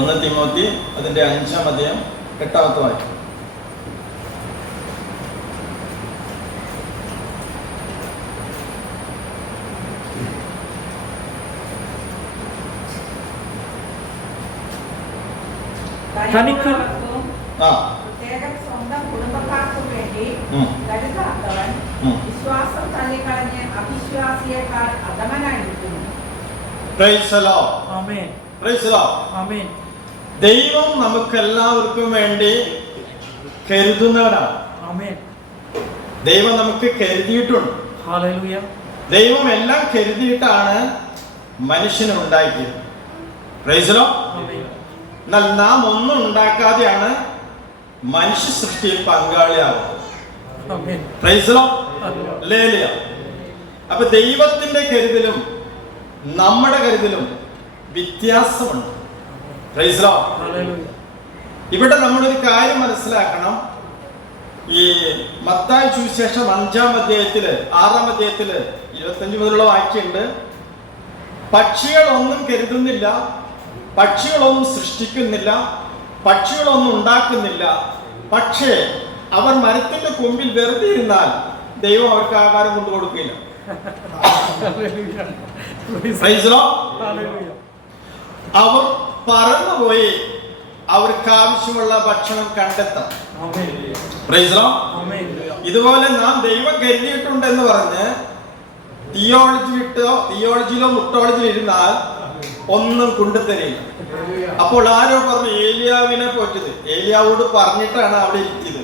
1 Timothy അതിൻ്റെ 5-ാം അധ്യായം 8-ാമത്തെ വാക്യം. തനിക്ക് പ്രത്യേകം സ്വന്തം കുടുംബക്കാർക്കും വേണ്ടി കരുതാത്തവൻ വിശ്വാസം തള്ളിക്കളഞ്ഞ് അവിശ്വാസിയേക്കാൾ അധമനായിരിക്കുന്നു. ദൈവം നമുക്ക് എല്ലാവർക്കും വേണ്ടി കരുതുന്നവരാണ്. ദൈവം നമുക്ക് കരുതിയിട്ടുണ്ട്. ദൈവം എല്ലാം കരുതിയിട്ടാണ് മനുഷ്യനെ ഉണ്ടാക്കിയത്. എന്നാൽ നാം ഒന്നും ഉണ്ടാക്കാതെയാണ് മനുഷ്യ സൃഷ്ടിയിൽ പങ്കാളിയാവുന്നത്. അപ്പൊ ദൈവത്തിന്റെ കരുതലും നമ്മുടെ കരുതലും വ്യത്യാസമുണ്ട്. ഇവിടെ നമ്മളൊരു കാര്യം മനസ്സിലാക്കണം. ഈ മത്തായി സുവിശേഷം 5-ാം അധ്യായത്തില് 6-ാം അധ്യായത്തില് 25 മുതലുള്ള വാക്യമുണ്ട്. പക്ഷികളൊന്നും കരുതുന്നില്ല, പക്ഷികളൊന്നും സൃഷ്ടിക്കുന്നില്ല, പക്ഷികളൊന്നും ഉണ്ടാക്കുന്നില്ല, പക്ഷേ അവർ മരത്തിന്റെ കൊമ്പിൽ വെറുതെ ഇരുന്നാൽ ദൈവം അവർക്ക് ആഹാരം കൊണ്ടു കൊടുക്കില്ല. അവർ പറന്നുപോയി അവർക്ക് ആവശ്യമുള്ള ഭക്ഷണം കണ്ടെത്താം. ഇതുപോലെ നാം ദൈവം കരുതിയിട്ടുണ്ടെന്ന് പറഞ്ഞ് തിയോളജിയിലോ മുട്ടോളജിയിലോ ഇരുന്നാൽ ഒന്നും കൊണ്ടുതരില്ല. അപ്പോൾ ആരോ പറഞ്ഞു ഏലിയാവിനെ പോറ്റത്. ഏലിയാവോട് പറഞ്ഞിട്ടാണ് അവിടെ ഇരുത്തിയത്.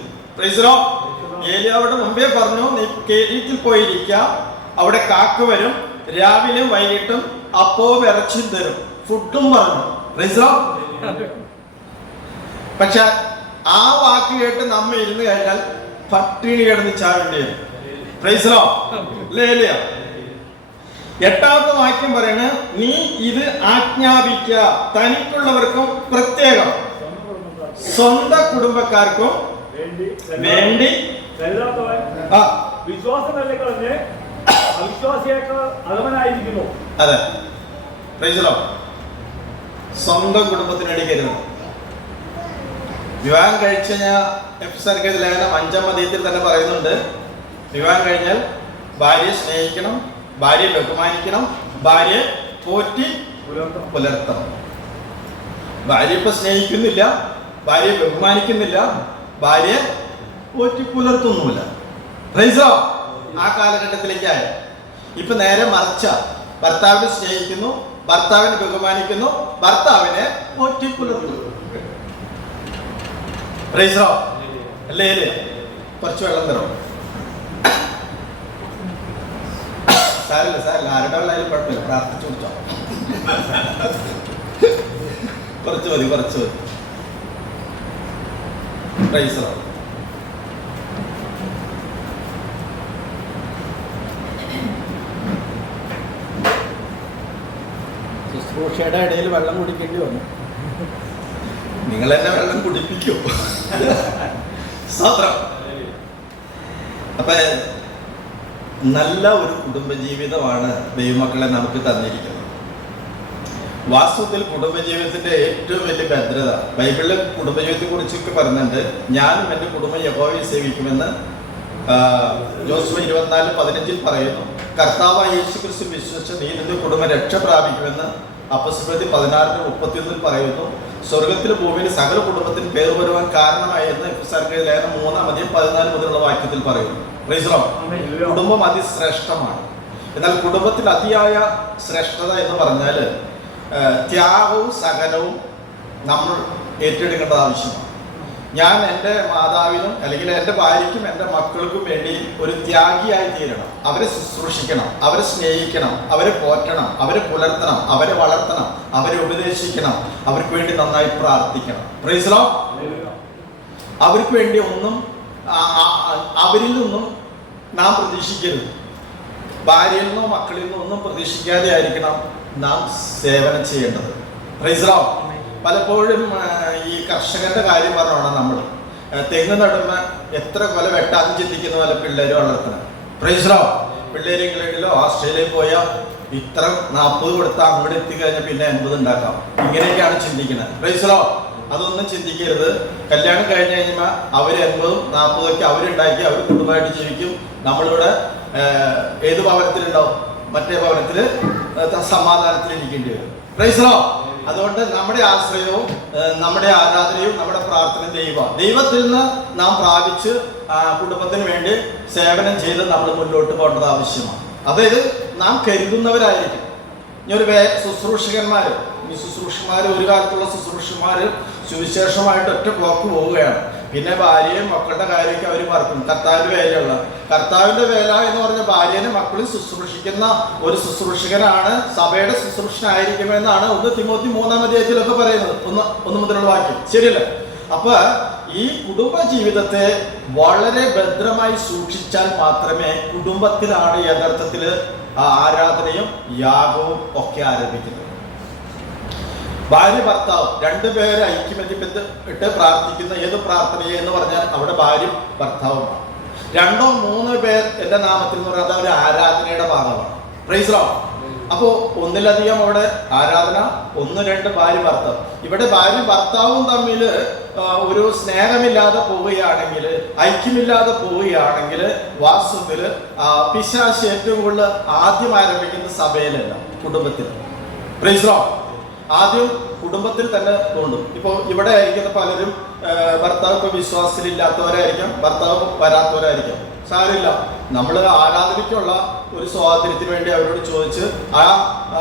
ഏലിയാവോട് മുമ്പേ പറഞ്ഞു, നീ കേരീത്തിൽ പോയിരിക്ക, അവിടെ കാക്ക വരും, രാവിലെ വൈകിട്ടും അപ്പവും ഇറച്ചിയും തരും, ഫുഡും പറഞ്ഞു. പക്ഷെ ആ വാക്ക് കേട്ട് നമ്മ ഇരുന്ന് കഴിഞ്ഞാൽ പട്ടിണി കിടന്ന് ചാവേണ്ടി വരും. 8-ാമത്തെ വാക്യം പറയണ, നീ ഇത് ആജ്ഞാപിക്ക തനിക്കുള്ളവർക്കും പ്രത്യേകം സ്വന്തം കുടുംബക്കാർക്കും വേണ്ടി. അതെ, സ്വന്തം കുടുംബത്തിന് വേണ്ടി കരുതണം. വിവാഹം കഴിച്ചു കഴിഞ്ഞാൽ എഫെസ്യർക്കെഴുതിയ ലേഖനം 5-ാം അധ്യായത്തിൽ തന്നെ പറയുന്നുണ്ട്, വിവാഹം കഴിഞ്ഞാൽ ഭാര്യയെ സ്നേഹിക്കണം, ഭാര്യയെ ബഹുമാനിക്കണം, ഭാര്യയെ പോറ്റി പുലർത്തണം. ഭാര്യ ഇപ്പൊ സ്നേഹിക്കുന്നില്ല, ഭാര്യയെ ബഹുമാനിക്കുന്നില്ല, ഭാര്യയെ പോറ്റി പുലർത്തുന്നുമില്ല. ആ കാലഘട്ടത്തിലേക്കായ ഇപ്പൊ നേരെ മറിച്ച, ഭർത്താവിനെ സ്നേഹിക്കുന്നു, ഭർത്താവിനെ ബഹുമാനിക്കുന്നു, ഭർത്താവിനെ പോറ്റി പുലർത്തുന്നു. അല്ലേ? കുറച്ച് വെള്ളം തരും. സാരില്ല, ആരുടെ വെള്ളമായാലും കുഴപ്പമില്ല, പ്രാർത്ഥിച്ചു കുടിച്ചോ. കുറച്ച് മതി. ശുശ്രൂഷയുടെ ഇടയിൽ വെള്ളം കുടിക്കേണ്ടി വന്നു. നിങ്ങൾ എന്നെ വെള്ളം കുടിപ്പിക്കൂ. അപ്പൊ നല്ല ഒരു കുടുംബജീവിതമാണ് ദൈവമക്കളെ നമുക്ക് തന്നിരിക്കുന്നത്. വാസ്തവത്തിൽ കുടുംബജീവിതത്തിന്റെ ഏറ്റവും വലിയ ഭദ്രത ബൈബിളിലെ കുടുംബജീവിതത്തെ കുറിച്ചൊക്കെ പറയുന്നുണ്ട്. ഞാനും എൻ്റെ കുടുംബം യഹോവയെ സേവിക്കുമെന്ന് ജോസുവ 24:15 പറയുന്നു. കർത്താവായ യേശുക്രിസ്തു വിശ്വസിച്ച് നീ നിന്റെ കുടുംബം രക്ഷ പ്രാപിക്കുമെന്ന് അപ്പോസ്തലപ്രവൃത്തി 16:31 പറയുന്നു. സ്വർഗത്തിലെ ഭൂമിയിൽ സകല കുടുംബത്തിന് പേർ വരുവാൻ കാരണമായെന്ന് എഫെസ്യർക്കെഴുതിയ ലേഖനം 3-ാം അധ്യായം 14 മുതലുള്ള വാക്യത്തിൽ പറയുന്നു. കുടുംബം അതിശ്രേഷ്ഠമാണ്. എന്നാൽ കുടുംബത്തിൽ അതിയായ ശ്രേഷ്ഠത എന്ന് പറഞ്ഞാൽ ത്യാഗവും സഹനവും നമ്മൾ ഏറ്റെടുക്കേണ്ട ആവശ്യമാണ്. ഞാൻ എൻ്റെ മാതാവിനും അല്ലെങ്കിൽ എൻ്റെ ഭാര്യയ്ക്കും എൻ്റെ മക്കൾക്കും വേണ്ടി ഒരു ത്യാഗിയായി തീരണം. അവരെ ശുശ്രൂഷിക്കണം, അവരെ സ്നേഹിക്കണം, അവരെ പോറ്റണം, അവരെ പുലർത്തണം, അവരെ വളർത്തണം, അവരെ ഉപദേശിക്കണം, അവർക്ക് വേണ്ടി നന്നായി പ്രാർത്ഥിക്കണം. അവർക്ക് വേണ്ടി ഒന്നും അവരിൽ നിന്നും നാം പ്രതീക്ഷിക്കരുത്. ഭാര്യയിൽ നിന്നോ മക്കളിൽ നിന്നോ ഒന്നും പ്രതീക്ഷിക്കാതെ ആയിരിക്കണം നാം സേവനം ചെയ്യേണ്ടത്. പലപ്പോഴും ഈ കർഷകന്റെ കാര്യം പറഞ്ഞോണം, നമ്മൾ തെങ്ങ് നടുമ്പോ എത്ര കൊല വെട്ടാന്ന് ചിന്തിക്കുന്ന പോലെ പിള്ളേര് വളർത്തണം. പിള്ളേര് ഇംഗ്ലണ്ടിലോ ഓസ്ട്രേലിയയിൽ പോയാൽ ഇത്ര 40 കൊടുത്താൽ അങ്ങോട്ട് എത്തിക്കഴിഞ്ഞാൽ പിന്നെ 80 ഉണ്ടാക്കാം. ഇങ്ങനെയൊക്കെയാണ് ചിന്തിക്കുന്നത്. പ്രൈസലോ, അതൊന്നും ചിന്തിക്കരുത്. കല്യാണം കഴിഞ്ഞ് കഴിഞ്ഞാൽ അവർ 80, 40 ഒക്കെ അവരുണ്ടാക്കി അവർ കുടുംബമായിട്ട് ജീവിക്കും. നമ്മളിവിടെ ഏത് ഭവനത്തിലുണ്ടാവും? മറ്റേ ഭവനത്തിൽ സമാധാനത്തിൽ ഇരിക്കേണ്ടി വരും. പ്രൈസലോ. അതുകൊണ്ട് നമ്മുടെ ആശ്രയവും നമ്മുടെ ആരാധനയും നമ്മുടെ പ്രാർത്ഥനയും ദൈവത്തിൽ നിന്ന് നാം പ്രാപിച്ച് കുടുംബത്തിന് വേണ്ടി സേവനം ചെയ്ത് നമ്മൾ മുന്നോട്ട് പോകേണ്ടത് ആവശ്യമാണ്. അതായത് നാം കരുതുന്നവരായിരിക്കും. ഇനി ഒരു ശുശ്രൂഷകന്മാർ ഒരു കാലത്തുള്ള ശുശ്രൂഷന്മാർ സുവിശേഷമായിട്ട് ഒറ്റ പോക്ക് പോവുകയാണ്. പിന്നെ ഭാര്യയും മക്കളുടെ കാര്യമൊക്കെ അവർ മറക്കും. കർത്താവിൻ്റെ വേലയുള്ള കർത്താവിൻ്റെ വേല എന്ന് പറഞ്ഞ ഭാര്യനെ മക്കളും ശുശ്രൂഷിക്കുന്ന ഒരു ശുശ്രൂഷകനാണ് സഭയുടെ ശുശ്രൂഷനായിരിക്കുമെന്നാണ് 1 തിമോത്തി 3-ാം അധ്യായത്തിലൊക്കെ പറയുന്നത്. 1 മുതലുള്ള വാക്യം ശരിയല്ലേ? അപ്പൊ ഈ കുടുംബ ജീവിതത്തെ വളരെ ഭദ്രമായി സൂക്ഷിച്ചാൽ മാത്രമേ കുടുംബത്തിലാണ് യഥാർത്ഥത്തിൽ ആരാധനയും യാഗവും ഒക്കെ ആരംഭിക്കുന്നത്. ഭാര്യ ഭർത്താവ് രണ്ടുപേരെ ഐക്യമത്യപ്പെട്ട് പ്രാർത്ഥിക്കുന്ന ഏത് പ്രാർത്ഥനയെ എന്ന് പറഞ്ഞാൽ അവിടെ ഭാര്യ ഭർത്താവുമാണ്. 2 or 3 പേർ എൻ്റെ നാമത്തിൽ എന്ന് പറയുന്നത് ഒരു ആരാധനയുടെ ഭാഗമാണ്. Praise Lord. അപ്പോൾ ഒന്നിലധികം അവിടെ ആരാധന, 1, 2 ഭാര്യ ഭർത്താവ്. ഇവിടെ ഭാര്യ ഭർത്താവും തമ്മിൽ ഒരു സ്നേഹമില്ലാതെ പോവുകയാണെങ്കിൽ, ഐക്യമില്ലാതെ പോവുകയാണെങ്കിൽ വാസ്തവത്തിൽ പിശാച് ഏറ്റവും കൂടുതൽ ആദ്യം ആരംഭിക്കുന്ന സഭയിലല്ല, കുടുംബത്തിൽ. Praise Lord. ആദ്യം കുടുംബത്തിൽ തന്നെ തോന്നും. ഇപ്പോൾ ഇവിടെ ആയിരിക്കുന്ന പലരും ഭർത്താവ് ഇപ്പോൾ വിശ്വാസത്തിലില്ലാത്തവരായിരിക്കാം, ഭർത്താവ് വരാത്തവരായിരിക്കാം. സാരമില്ല, നമ്മൾ ആരാധനയ്ക്കുള്ള ഒരു സ്വാതന്ത്ര്യത്തിന് വേണ്ടി അവരോട് ചോദിച്ച് ആ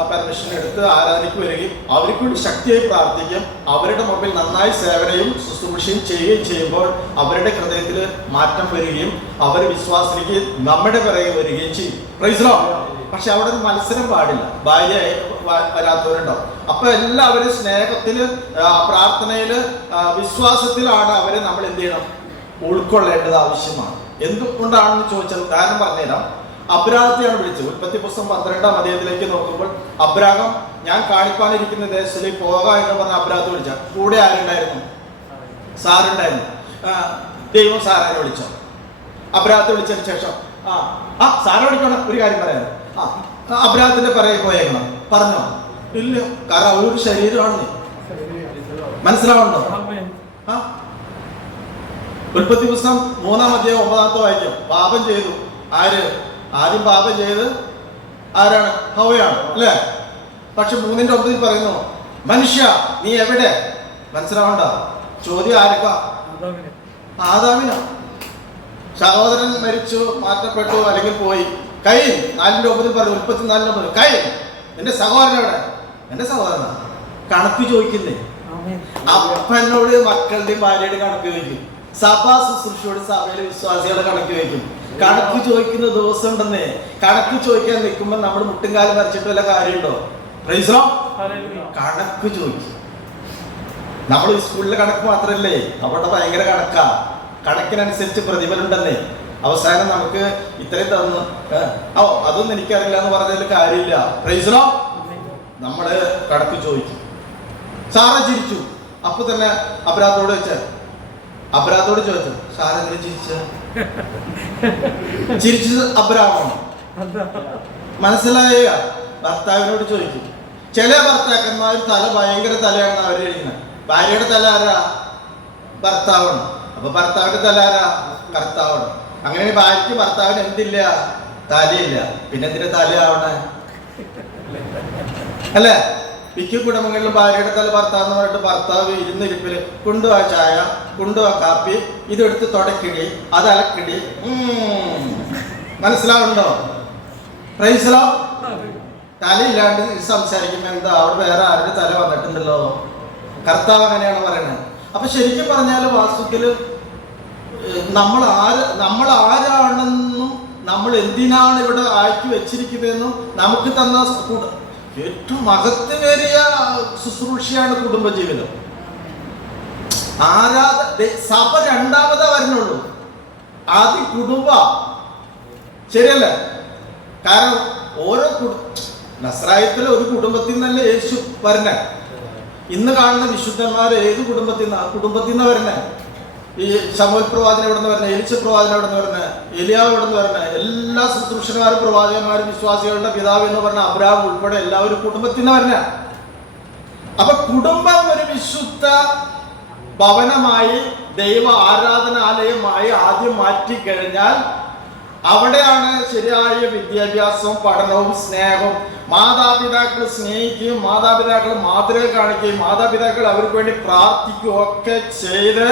പെർമിഷൻ എടുത്ത് ആരാധനയ്ക്ക് വരികയും അവർക്ക് വേണ്ടി ശക്തിയായി പ്രാർത്ഥിക്കും. അവരുടെ മുമ്പിൽ നന്നായി സേവനയും ശുശ്രൂഷയും ചെയ്യുകയും ചെയ്യുമ്പോൾ അവരുടെ ഹൃദയത്തിൽ മാറ്റം വരികയും അവർ വിശ്വാസത്തിലേക്ക് നമ്മുടെ പിറകെ വരികയും ചെയ്യും. Praise Lord. പക്ഷെ അവിടെ ഒരു മത്സരം പാടില്ല. ഭാര്യ വരാത്തവരുണ്ടാവും. അപ്പൊ എല്ലാവരും സ്നേഹത്തിൽ, പ്രാർത്ഥനയില്, വിശ്വാസത്തിലാണ് അവരെ നമ്മൾ എന്ത് ചെയ്യണം? ഉൾക്കൊള്ളേണ്ടത് ആവശ്യമാണ്. എന്തുകൊണ്ടാണെന്ന് ചോദിച്ചാൽ കാരണം പറഞ്ഞുതരാം. അബ്രാഹത്തെയാണ് വിളിച്ചത്. ഉൽപ്പത്തി പുസ്തകം 12-ാം അധ്യായത്തിലേക്ക് നോക്കുമ്പോൾ അബ്രാഹം ഞാൻ കാണിപ്പാനിരിക്കുന്ന ദേശത്തിലേക്ക് പോകാം എന്ന് പറഞ്ഞ അബ്രാഹത്തെ വിളിച്ച കൂടെ ആരുണ്ടായിരുന്നു? സാറുണ്ടായിരുന്നു. ദൈവം സാറിനെ വിളിച്ചോ. അബ്രാഹത്തെ വിളിച്ചതിന് ശേഷം സാറെ വിളിക്കണം, ഒരു കാര്യം പറയാം. അബ്രാഹത്തിന്റെ പിറകെ പോയേക്കണം. പറഞ്ഞോ? ഇല്ല. കാരണം അവരൊരു ശരീരമാണ്. മനസ്സിലാവുണ്ടോ? ഉൽപ്പത്തി പുസ്തകം 3-ാം അധ്യായം 9-ാമത്തെ വാക്യം. പാപം ചെയ്തു. ആദ്യം പാപം ചെയ്ത് ആരാണ്? ഹവ്വയാണ്, അല്ലേ? പക്ഷെ 3-ന്റെ 9 പറയുന്നു, മനുഷ്യ നീ എവിടെ? മനസ്സിലാവണ്ട. ചോദ്യം ആർക്കാ? ആദാമിനാ. സഹോദരൻ മരിച്ചു, മാറ്റപ്പെട്ടു, അല്ലെങ്കിൽ പോയി. കയീൻ 4-ന്റെ 9 പറഞ്ഞു. 34-ന്റെ 9 കയീൻ എന്റെ സഹോദരൻ എവിടെ? എന്റെ സഹോദരനാ. കണക്ക് ചോദിക്കുന്നേ. അപ്പനോട് മക്കളുടെയും ഭാര്യയുടെ കണക്ക് ചോദിക്കും. സഭാ ശുശ്രൂഷയോട് സഭയിലെ വിശ്വാസികളുടെ കണക്ക് ചോദിക്കും. കണക്ക് ചോദിക്കുന്ന ദിവസം ഉണ്ടെന്നേ. കണക്ക് ചോദിക്കാൻ നിൽക്കുമ്പോൾ നമ്മൾ മുട്ടുംകാലം വരച്ചിട്ട് വല്ല കാര്യമുണ്ടോ? Praise Lord. കണക്ക് ചോദിക്കും. നമ്മൾ സ്കൂളിലെ കണക്ക് മാത്രല്ലേ, അവിടെ ഭയങ്കര കണക്കാ. കണക്കിനനുസരിച്ച് പ്രതിഫലം ഉണ്ടെന്നേ. അവസാനം നമുക്ക് ഇത്രയും തന്നു, അതൊന്നും എനിക്കറിയില്ല എന്ന് പറഞ്ഞതിൽ കാര്യമില്ല. Praise Lord. നമ്മള് കണക്ക് ചോദിക്കും. സാറ ചിരിച്ചു. അപ്പൊ തന്നെ അബ്രാഹത്തോട് ചോദിച്ചു, സാറ എന്തിനാ ചിരിച്ചത്? അബ്രാഹമാണ്. മനസ്സിലായ? ഭർത്താവിനോട് ചോദിക്കും. ചില ഭർത്താക്കന്മാർ തല ഭയങ്കര തലയാണെന്ന് അവർ എഴുതുന്നത്. ഭാര്യയുടെ തല ആരാ? ഭർത്താവാണ്. അപ്പൊ ഭർത്താവിന്റെ തല ആരാ? കർത്താവാണ്. അങ്ങനെ ഭാര്യയ്ക്ക് ഭർത്താവിന് എന്തില്ല? തലയില്ല. പിന്നെ എന്തിന്റെ തലയാവണേ? അല്ലേ? മിക്ക കുടുംബങ്ങളിലും ഭാര്യയുടെ തല ഭർത്താവ് എന്ന് പറഞ്ഞിട്ട് ഭർത്താവ് ഇരുന്നിരിപ്പില് കൊണ്ടുപോവാ ചായ, കൊണ്ടുപോവാ കാപ്പി, ഇതെടുത്ത് തുടക്കിടി, അത് അലക്കിടി. മനസ്സിലാവുണ്ടോ? Praise Lord. തലയില്ലാണ്ട് സംസാരിക്കുമ്പോ എന്താ അവിടെ വേറെ ആരുടെ തല വന്നിട്ടുണ്ടല്ലോ? കർത്താവ് അങ്ങനെയാണ് പറയുന്നത്. അപ്പൊ ശരിക്കും പറഞ്ഞാല് വാസ്തുവില് നമ്മൾ ആരാണെന്നും നമ്മൾ എന്തിനാണ് ഇവിടെ ആക്കി വെച്ചിരിക്കുന്നതെന്നും നമുക്ക് തന്ന ഏറ്റവും മഹത്വമേറിയ ശുശ്രൂഷയാണ് കുടുംബജീവിതം. സഭ രണ്ടാമതാ വരുന്നുള്ളൂ. ആദ്യം കുടുംബ. ശരിയല്ലേ? കാരണം ഓരോ നസ്രായത്തിലെ ഒരു കുടുംബത്തിൽ നിന്നല്ലേ യേശു വരണേ. ഇന്ന് കാണുന്ന വിശുദ്ധന്മാർ ഏത് കുടുംബത്തിൽ നിന്നാ വരുന്നേ? ഈ ശമൂൽ പ്രവാചകൻ എവിടെ നിന്ന് വരുന്നത്, എലിച്ച പ്രവാചകൻ എവിടെ നിന്ന് വരുന്നത്, എലിയാവ് എവിടെ നിന്ന് വരുന്നത്, എല്ലാ ശുശ്രൂഷകന്മാരും പ്രവാചകന്മാരും വിശ്വാസികളുടെ പിതാവ് എന്ന് പറഞ്ഞ അബ്രാഹാം ഉൾപ്പെടെ എല്ലാവരും കുടുംബത്തിൽ നിന്ന് വരുന്ന. അപ്പൊ കുടുംബം ഒരു വിശുദ്ധ ഭവനമായി ദൈവ ആരാധനാലയമായി ആദ്യം മാറ്റിക്കഴിഞ്ഞാൽ അവിടെയാണ് ശരിയായ വിദ്യാഭ്യാസവും പഠനവും സ്നേഹവും. മാതാപിതാക്കൾ സ്നേഹിക്കുകയും മാതാപിതാക്കൾ മാതൃക കാണിക്കുകയും മാതാപിതാക്കൾ അവർക്ക് വേണ്ടി പ്രാർത്ഥിക്കുകയും ഒക്കെ ചെയ്ത്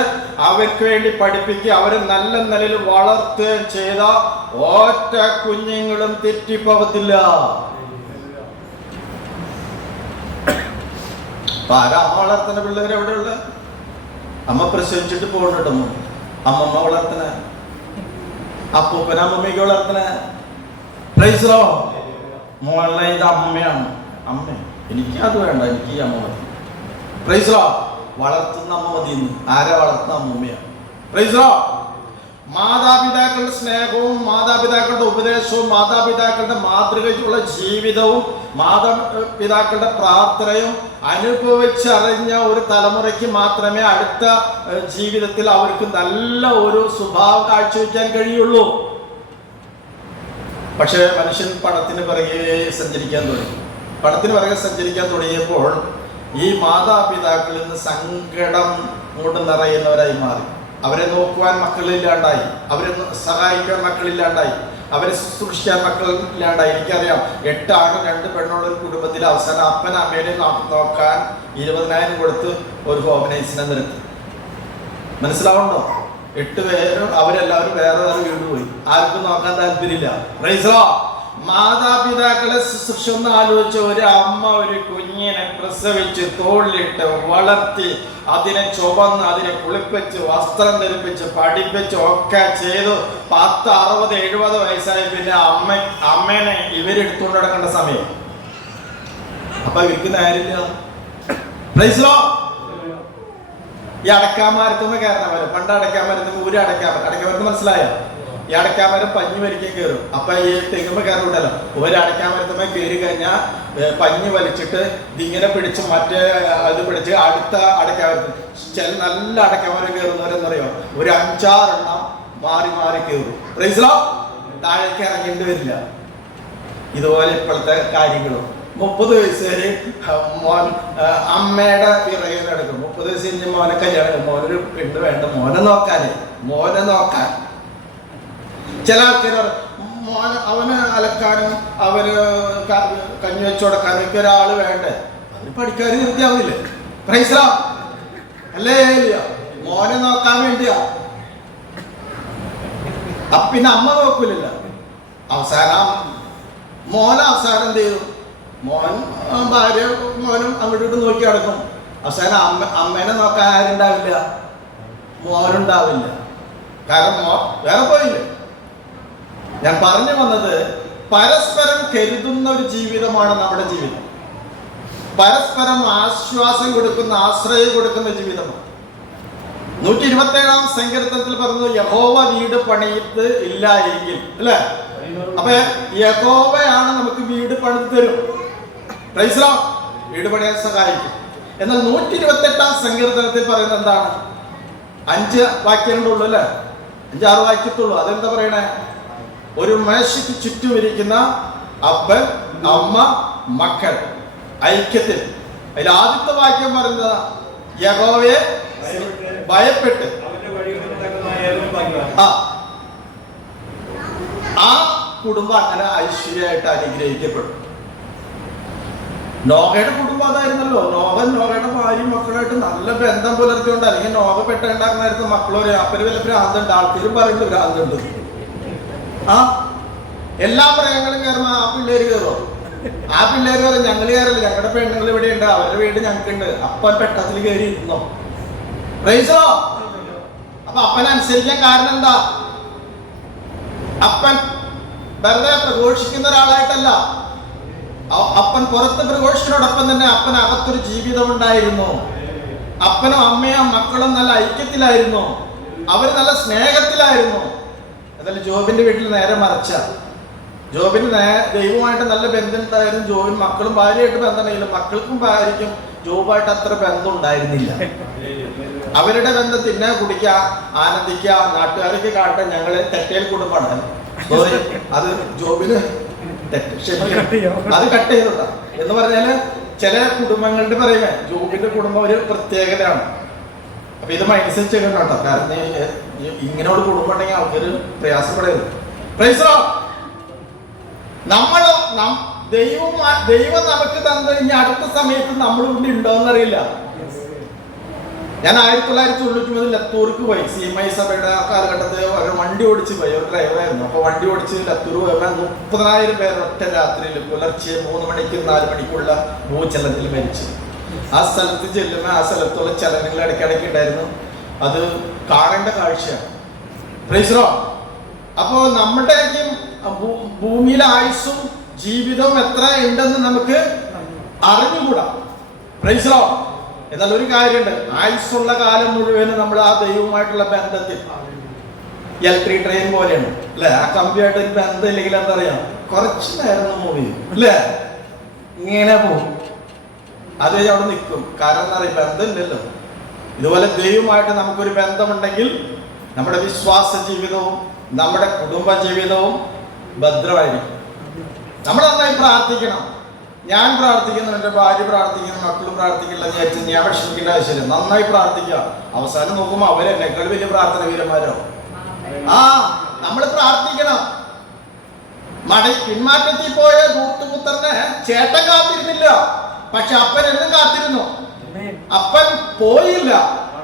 അവർക്ക് വേണ്ടി പഠിപ്പിക്കുകയും അവരെ നല്ല നിലയിൽ വളർത്തുകയും ചെയ്ത ഒറ്റ കുഞ്ഞുങ്ങളും തെറ്റിപ്പോകത്തില്ല. ആരാ അമ്മ വളർത്തുന്ന പിള്ളേർ എവിടെയുള്ള? അമ്മ പ്രസവിച്ചിട്ട് പോകുന്നുണ്ടോ? അമ്മമ്മ വളർത്തണ, അപ്പൂപ്പന അമ്മമ്മയ്ക്ക് വളർത്തണ. മോളെ ഇത് അമ്മയാണ്. അമ്മ എനിക്ക് അത് വേണ്ട, എനിക്ക് ഈ അമ്മ മതി. പ്രൈസ്ലോ വളർത്തുന്ന അമ്മ മതി. ആരെ വളർത്തുന്ന അമ്മൂമ്മയാണ്. പ്രൈസ്ലോ മാതാപിതാക്കളുടെ സ്നേഹവും മാതാപിതാക്കളുടെ ഉപദേശവും മാതാപിതാക്കളുടെ മാതൃകയുള്ള ജീവിതവും മാതാപിതാക്കളുടെ പ്രാർത്ഥനയും അനുഭവിച്ചറിഞ്ഞ ഒരു തലമുറയ്ക്ക് മാത്രമേ അടുത്ത ജീവിതത്തിൽ അവർക്ക് നല്ല ഒരു സ്വഭാവം കാഴ്ചവെക്കാൻ കഴിയുള്ളൂ. പക്ഷേ മനുഷ്യൻ പണത്തിന് പിറകെ സഞ്ചരിക്കാൻ തുടങ്ങി. പണത്തിന് പിറകെ സഞ്ചരിക്കാൻ തുടങ്ങിയപ്പോൾ ഈ മാതാപിതാക്കളിൽ നിന്ന് സങ്കടം കൊണ്ട് നിറയുന്നവരായി മാറി. അവരെ നോക്കുവാൻ മക്കളില്ലാണ്ടായി, അവരെ സഹായിക്കാൻ മക്കളില്ലാണ്ടായി, അവരെ ശുശ്രൂഷിക്കാൻ മക്കളില്ലാണ്ടായി. എനിക്കറിയാം, 8 ആണും 2 പെണ്ണുള്ള ഒരു കുടുംബത്തിൽ അവസാനം അപ്പൻ അമ്മേനെ നോക്കാൻ 20,000 കൊടുത്ത് ഒരു ഹോമനൈസിനെ നിർത്തി. മനസ്സിലാവുണ്ടോ? 8 പേരും അവരെല്ലാവരും വേറെ വേറെ വീട് പോയി. ആർക്കും നോക്കാൻ താല്പര്യമില്ല. പ്രൈസ് മാതാപിതാക്കളെ ശുശ്രൂഷ ഒന്ന് ആലോചിച്ച്, ഒരു അമ്മ ഒരു കുഞ്ഞിനെ പ്രസവിച്ച് തോളിലിട്ട് വളർത്തി അതിനെ ചുവന്ന് അതിനെ കുളിപ്പിച്ച് വസ്ത്രം ധരിപ്പിച്ച് പഠിപ്പിച്ച് ഒക്കെ ചെയ്തു 10, 60, 70 വയസ്സായി പിന്നെ അമ്മേനെ ഇവരെടുത്തുകൊണ്ട് നടക്കേണ്ട സമയം. അപ്പൊ ഇവർക്ക് നേരില്ല. ഈ അടക്കാമരത്തുമ്പോ കയറണവര് പണ്ട് അടക്കാമരത്തുമ്പോ ഒരു അടക്കാമരത്ത് മനസ്സിലായോ? ഈ അടക്കാമരം പഞ്ഞി വലിക്കാൻ കയറും. അപ്പൊ ഈ തെങ്ങുമ്പോ കയറിവിട്ടല്ലോ, ഒരു അടക്കാമരത്തുമ്പോ കയറി കഴിഞ്ഞാൽ പഞ്ഞി വലിച്ചിട്ട് ഇതിങ്ങനെ പിടിച്ച് മറ്റേ അത് പിടിച്ച് അടുത്ത അടക്കാമരത്ത് ചില നല്ല അടക്കാമരം കയറുന്നവരെന്ന് പറയുമോ, ഒരു 5-6 എണ്ണം മാറി മാറി കയറും. പ്രൈസ്ലോ താഴേക്ക് ഇറങ്ങേണ്ടി വരില്ല. ഇതുപോലെ ഇപ്പോഴത്തെ കാര്യങ്ങളും 30 വയസ്സുവരെ മോൻ അമ്മയുടെ പിറകെ നടക്കും. 30 വയസ്സ് കഴിഞ്ഞ് മോനെ കല്യാണം, മോനൊരു പെണ്ണ് വേണ്ട, മോനെ നോക്കാൻ. ചില ആൾക്കാർ അവന് അലക്കാനും അവന് കഞ്ഞി വെച്ചു കൊടുക്കാനും ഒക്കെ ഒരാൾ വേണ്ടേ? അവന് പഠിക്കാൻ നിർത്തിയാവില്ലേ? പ്രൈസ് അല്ലേ? മോനെ നോക്കാൻ വേണ്ടിയാ. പിന്നെ അമ്മ നോക്കൂലില്ല. അവസാനം എന്ത് ചെയ്തു? മോൻ ഭാര്യ മോനും അങ്ങോട്ട് നോക്കി നടക്കും. അവസാനം അമ്മേനെ നോക്കാൻ ആരുണ്ടാവില്ല, മോനുണ്ടാവില്ല. കാരണം വേറെ പോയില്ലേ. ഞാൻ പറഞ്ഞു വന്നത്, പരസ്പരം കരുതുന്ന ഒരു ജീവിതമാണ് നമ്മുടെ ജീവിതം. പരസ്പരം ആശ്വാസം കൊടുക്കുന്ന, ആശ്രയം കൊടുക്കുന്ന ജീവിതമാണ്. 127-ാം സങ്കീർത്തനത്തിൽ പറഞ്ഞു, യഹോവ വീട് പണിയിട്ട് ഇല്ല എങ്കിൽ, അല്ലേ? അപ്പൊ യഹോവയാണ് നമുക്ക് വീട് പണിത് തരും. പ്രൈസ് വീട് പണിയാൻ സഹായിക്കും. എന്നാൽ 128-ാം സങ്കീർത്തനത്തിൽ പറയുന്നത് എന്താണ്? 5 വാക്യങ്ങളുടെ ഉള്ളൂ, അല്ലേ? 5-6 വാക്യത്തുള്ളൂ. അതെന്താ പറയണേ? ഒരു മേശയ്ക്ക് ചുറ്റും ഇരിക്കുന്ന അപ്പൻ, അമ്മ, മക്കൾ ഐക്യത്തിൽ. അതിൽ ആദ്യത്തെ വാക്യം പറയുന്നത് യഹോവയെ ഭയപ്പെട്ട്. ആ കുടുംബം അങ്ങനെ ഐശ്വര്യമായിട്ട് അനുഗ്രഹിക്കപ്പെടും. നോഹയുടെ കുടുംബം അതായിരുന്നല്ലോ. നോഹയുടെ ഭാര്യയും മക്കളായിട്ട് നല്ല ബന്ധം പുലർത്തിയോണ്ട്, അല്ലെങ്കിൽ നോഹ പെട്ടുണ്ടായിരുന്നായിരുന്നു മക്കളൊരു അപ്പന് വല്ല ഭ്രാന്തുണ്ട്. ആൾക്കാരും പറയുന്നത് ഭ്രാന്തുണ്ട്. എല്ലാ മൃഗങ്ങളും കയറുമ്പോ ആ പിള്ളേര് കയറുമോ? ആ പിള്ളേര് പറയും ഞങ്ങൾ കയറില്ല, ഞങ്ങളുടെ പെണ്ണുങ്ങൾ ഇവിടെ ഉണ്ട്, അവരുടെ വീട് ഞങ്ങൾക്കുണ്ട്. അപ്പൻ പെട്ടത്തിൽ കയറി ഇരുന്നോ? പ്രൈസോ. അപ്പൊ അപ്പൻ അനുസരിക്കാൻ കാരണം എന്താ? അപ്പൻ വെറുതെ പ്രഘോഷിക്കുന്ന ഒരാളായിട്ടല്ല. അപ്പൻ പുറത്ത് പ്രഘോഷത്തിനോടൊപ്പം തന്നെ അപ്പൻ അകത്തൊരു ജീവിതം ഉണ്ടായിരുന്നു. അപ്പനും അമ്മയും മക്കളും നല്ല ഐക്യത്തിലായിരുന്നു, അവർ നല്ല സ്നേഹത്തിലായിരുന്നു. എന്നാൽ ജോബിന്റെ വീട്ടിൽ നേരെ മറിച്ച. ജോബിന് ദൈവമായിട്ട് നല്ല ബന്ധം ഉണ്ടായിരുന്നു. ജോബിന് മക്കളും ഭാര്യയായിട്ട് ബന്ധമുണ്ടെങ്കിലും മക്കൾക്കും ഭാര്യയ്ക്കും ജോബായിട്ട് അത്ര ബന്ധം ഉണ്ടായിരുന്നില്ല. അവരുടെ ബന്ധം തിന്നാ കുടിക്കുക ആനന്ദിക്കുക നാട്ടുകാർക്ക് കാട്ടെ ഞങ്ങള് തെറ്റേൽ കുടുംബമാണ്. സോറി, അത് ജോബിന് അത് കട്ട് ചെയ്തോട്ട എന്ന് പറഞ്ഞാല് ചില കുടുംബങ്ങളുടെ പറയുമേ ജോബിന്റെ കുടുംബം ഒരു പ്രത്യേകതയാണ്. അപ്പൊ ഇത് മൈൻഡ് ചെയ്യണം കേട്ടോ. കാരണം ഇങ്ങനോട് കുടുംബം ഉണ്ടെങ്കിൽ ആൾക്കാര് പ്രയാസപ്പെടരുത്. ദൈവം നമുക്ക് തന്നു ഇനി അടുത്ത സമയത്ത് നമ്മൾ ഇവിടെ ഉണ്ടോന്നറിയില്ല. ഞാൻ 1999 ലത്തൂർക്ക് പോയി. CMI സഭയുടെ ആ കാലഘട്ടത്തിൽ ഒരു വണ്ടി ഓടിച്ച് പോയി. ഒരു ഡ്രൈവറായിരുന്നു. അപ്പൊ വണ്ടി ഓടിച്ച് ലത്തൂർ പോയപ്പോൾ 30,000 പേർ ഒറ്റ രാത്രിയിൽ പുലർച്ചെ 3 മണിക്കും 4 മണിക്കുള്ള ഭൂചലനത്തിൽ മരിച്ചു. ആ സ്ഥലത്ത് ചെല്ലുമ്പോൾ ആ സ്ഥലത്തുള്ള ചലനങ്ങൾ ഇടയ്ക്കിടയ്ക്ക് ഉണ്ടായിരുന്നു. അത് കാണേണ്ട കാഴ്ചയാണ്. അപ്പോ നമ്മുടെ ഭൂമിയിലെ ആയുസ്സും ജീവിതവും എത്ര ഉണ്ടെന്ന് നമുക്ക് അറിഞ്ഞുകൂടാ. എന്നാൽ ഒരു കാര്യമുണ്ട്, ആയുസ്സുള്ള കാലം മുഴുവനും നമ്മൾ ആ ദൈവവുമായിട്ടുള്ള ബന്ധത്തിൽ ഇലക്ട്രിക് ട്രെയിൻ പോലെയാണ് അല്ലെ. ആ കമ്പിയായിട്ട് ഒരു ബന്ധം ഇല്ലെങ്കിൽ എന്താ പറയാ, കുറച്ച് നേരം മൂവി അല്ലേ ഇങ്ങനെ പോകും. അത് അവിടെ നിൽക്കും. കാരണം എന്താ പറയുക, ബന്ധമില്ലല്ലോ. ഇതുപോലെ ദൈവമായിട്ട് നമുക്കൊരു ബന്ധമുണ്ടെങ്കിൽ നമ്മുടെ വിശ്വാസ ജീവിതവും നമ്മുടെ കുടുംബ ജീവിതവും ഭദ്രമായിരിക്കും. നമ്മൾ നന്നായി പ്രാർത്ഥിക്കണം. ഞാൻ പ്രാർത്ഥിക്കുന്നു, എൻ്റെ ഭാര്യ പ്രാർത്ഥിക്കുന്നു, മക്കളും പ്രാർത്ഥിക്കില്ല വിചാരിച്ച് ഞാൻ വിഷമിക്കേണ്ട ആവശ്യമില്ല. നന്നായി പ്രാർത്ഥിക്കുക. അവസാനം നോക്കുമ്പോൾ അവരെന്നെക്കാൾ വലിയ പ്രാർത്ഥന വീരന്മാരോ. നമ്മൾ പ്രാർത്ഥിക്കണം. പിന്മാറ്റത്തിൽ പോയ ദൂർത്തുപുത്രനെ ചേട്ടൻ കാത്തിരുന്നില്ല, പക്ഷെ അപ്പൻ എന്നും കാത്തിരുന്നു. അപ്പൻ പോയില്ല,